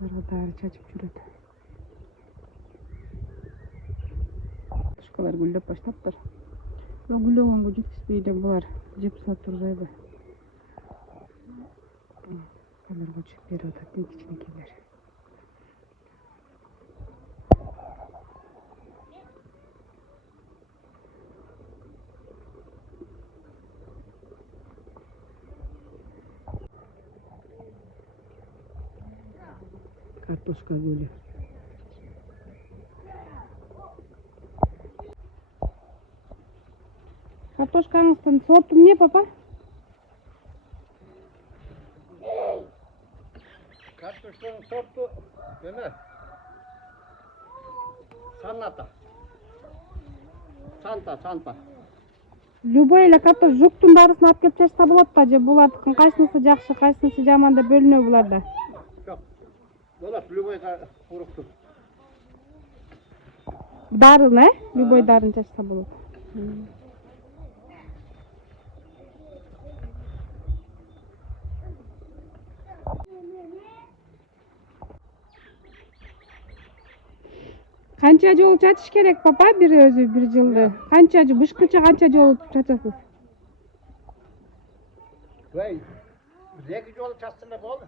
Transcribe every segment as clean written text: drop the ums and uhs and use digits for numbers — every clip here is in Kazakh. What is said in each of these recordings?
Dara çaçıp жүрөт. Kuşkalar güllep başlaptır. O güllөгөнгө жетишпейди булар. Жеп турбайбы. Аларга жеп берип атат кичинекейлер. Картошка гүлü. Картошкаңыздын сорту эмне, папа? Kartuşların sortu deme. Sanata. Santa. Любой эле картош жуктун баарысын алып келип чачса болот да, же булардыкын кайсынысы жакшы, кайсынысы жаман деп бөлүнөбү буларда? Yok. Dolar любой kuruktur. Дарын, Любой дарын чачса болот. Канча жолу чачыш керек, папа, бир өзү бир жылды? Канча жол, бышкыча канча жолу чачасыз? Vay. Zeki yolu çastırma oldu.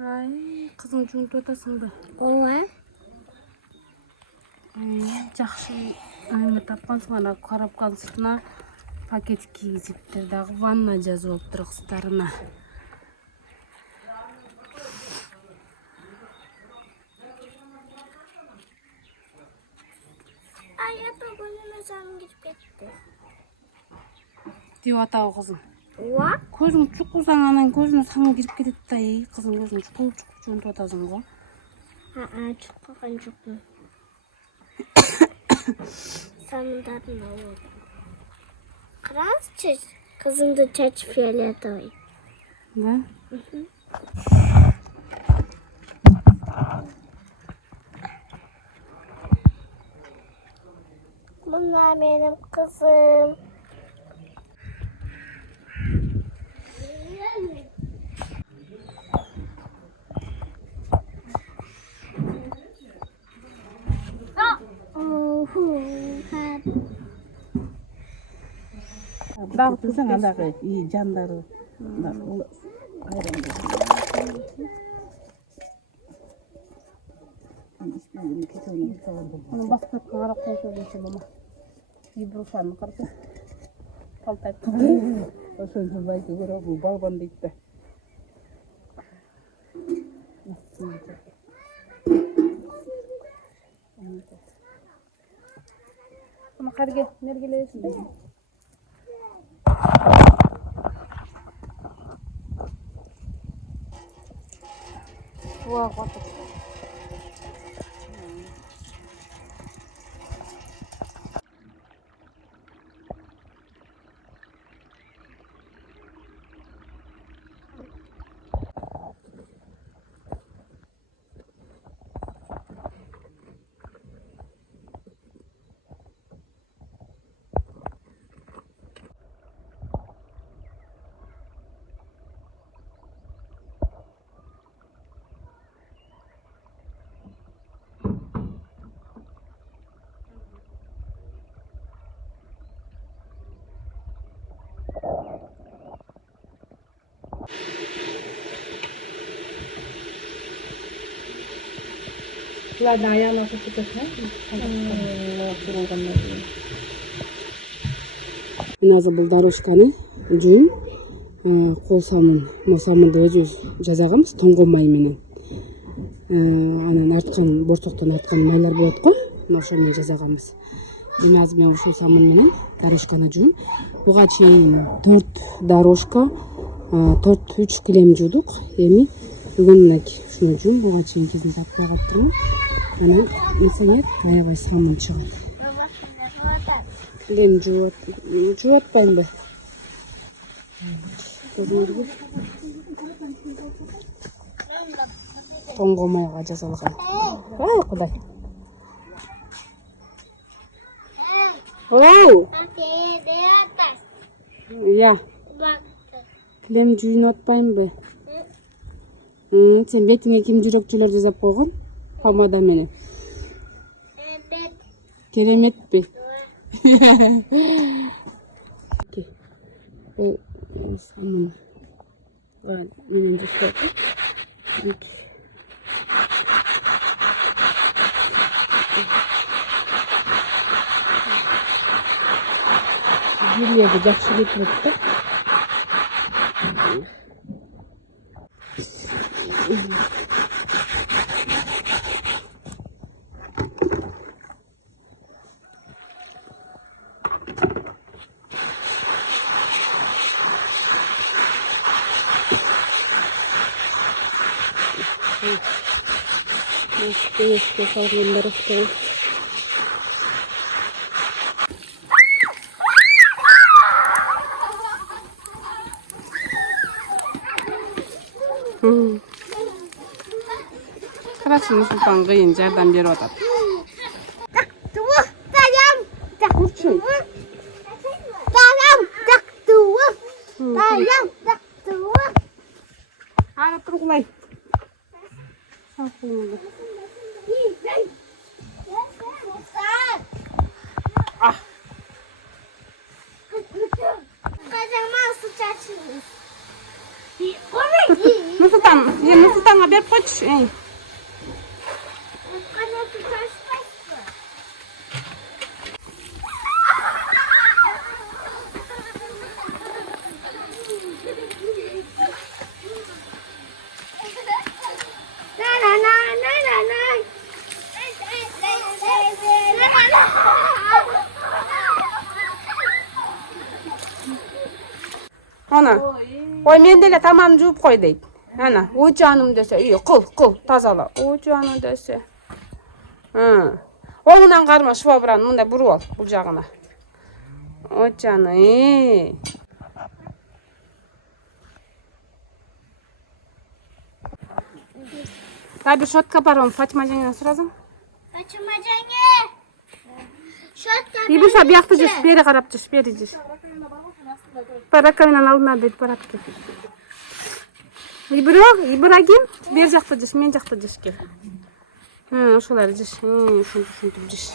Ay, kızım жуунтуп атасың да. Ооба. Жакшы эме тапкансың, ана коробканын сыртына пакет кийгизиптир дагы, ванна жазып алыптыр кыздарына. Ay, ata gözüme sarım girip ketти. Деп атабы кызым? Ооба. Көзүң чукусаң анан көзүнө саң кирип кетет да, кызым көзүң чукуп жуунтуп атасың го. Чуккан жокмун. Самындардын алып. Караңызчы, кызымды чачып фиолетовый. Да? Мына менин кызым. Дагы кызың андагы жандары. Баскетке карап койсо дейт мама. Ибрушаны караса. Калтайып калды. Ошончо байты көрөп балбан дейт да. Bunu karge, nergeleyesin değil mi? Wow, what the... Бұларды аяғына қосып кетесің, тұрғаннан кейін. Мен азыр бұл дорожканы жуым, қол самын, самынды өзіміз жазағымыз тоңғы май менен. Анан артқан, борсоқтан артқан майлар болады қой, ошомен жазағымыз. Мен азыр мен ушул самын менен дорожканы жуым. Буга чейин 4 дорожка, 3 килем жуудук. Эми бүгүн мынакей ушуну жуум, буга чейин кезин таппай калыптырмын. Анан несеңер аябай самын чыгат. Килем жуатпайм ба? Тоңго майга жасалган. Ай Кудай. Оу! Я. Килем жуйнуп атпайм ба? Сен бетиңе ким жүрөкчөлөр жасап койгон? Помада менен. Кереметпи? Бұл самын менен жасап. Жерлерді жақсы кетіреді да. Este salgınları tutalım. Karasını sultan kıyınca yerden beri odat. Kurçun. Hadi turgulay. Ah. Nursultan'a bir koç. Ana. Oy men de tamam jууп koy deyт. Ana, o canım dese, iyi, kıl, tazala. O canım dese. Oğunan karma şubabran, munda buru ol, bu jagına. O canım. Tabi şotka barom, Fatima Can'dan sorazım. Fatima Can'e. Şotka. Bir bu bir yaktı cüs, beri karap cüs, beri cüs. Parakayla alına deyt, parak ke. İbrahim, bir yaktı cüs, men yaktı cüs ke. Oşular cüs, şuntu cüs.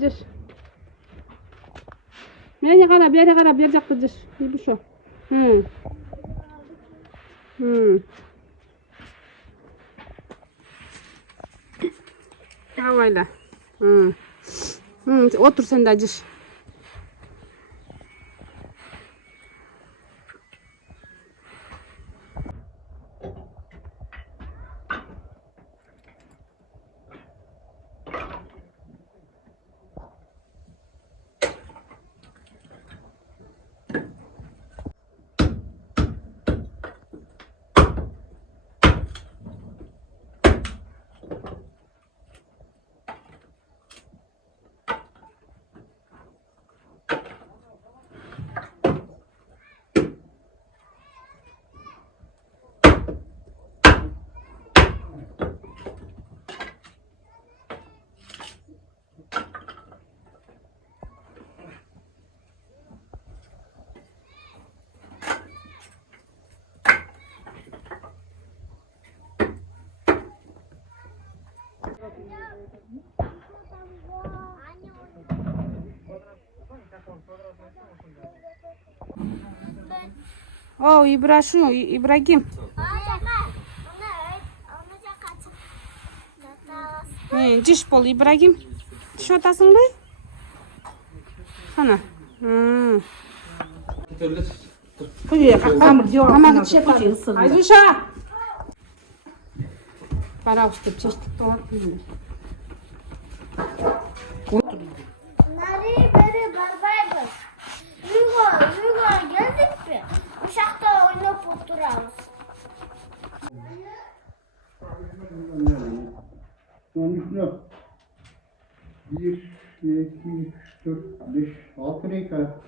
Cüs. Beri karap, bir yaktı cüs. Bir bu şu. Havayla. Otur sen de acır. O İbrahim. Ciş bol İbrahim. Diş otasın mı? Sana. Tamam çek. Ayzuşa. Para ustup çeşitlik doğru. Nereye beri barbaymış. Uygar geldik mi? Uşakta oynayıp oturarız. Onun üstüne 1, 2, 3, 4, 5, 6 reyka.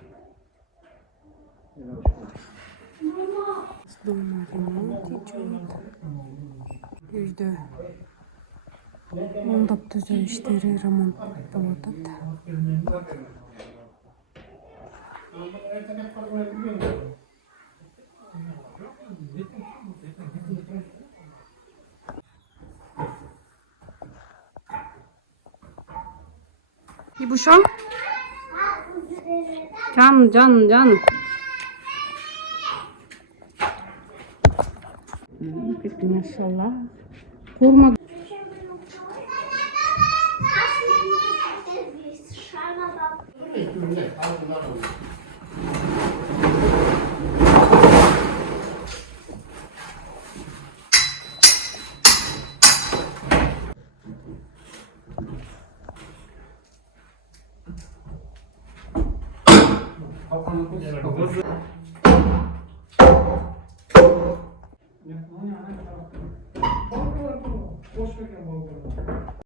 Үйдө оңдоп түзөө иштери ремонт болуп атат. İbuşam. Can. Peki maşallah. Kurma.